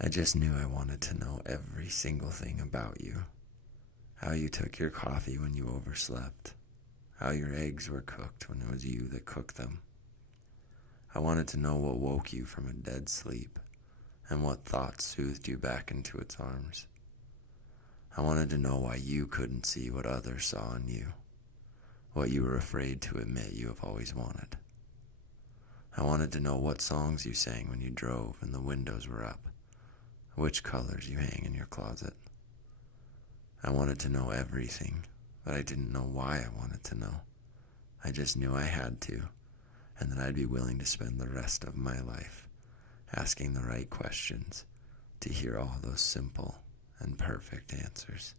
I just knew I wanted to know every single thing about you. How you took your coffee when you overslept. How your eggs were cooked when it was you that cooked them. I wanted to know what woke you from a dead sleep, and what thought soothed you back into its arms. I wanted to know why you couldn't see what others saw in you, what you were afraid to admit you have always wanted. I wanted to know what songs you sang when you drove and the windows were up, which colors you hang in your closet. I wanted to know everything, but I didn't know why I wanted to know. I just knew I had to, and that I'd be willing to spend the rest of my life asking the right questions to hear all those simple and perfect answers.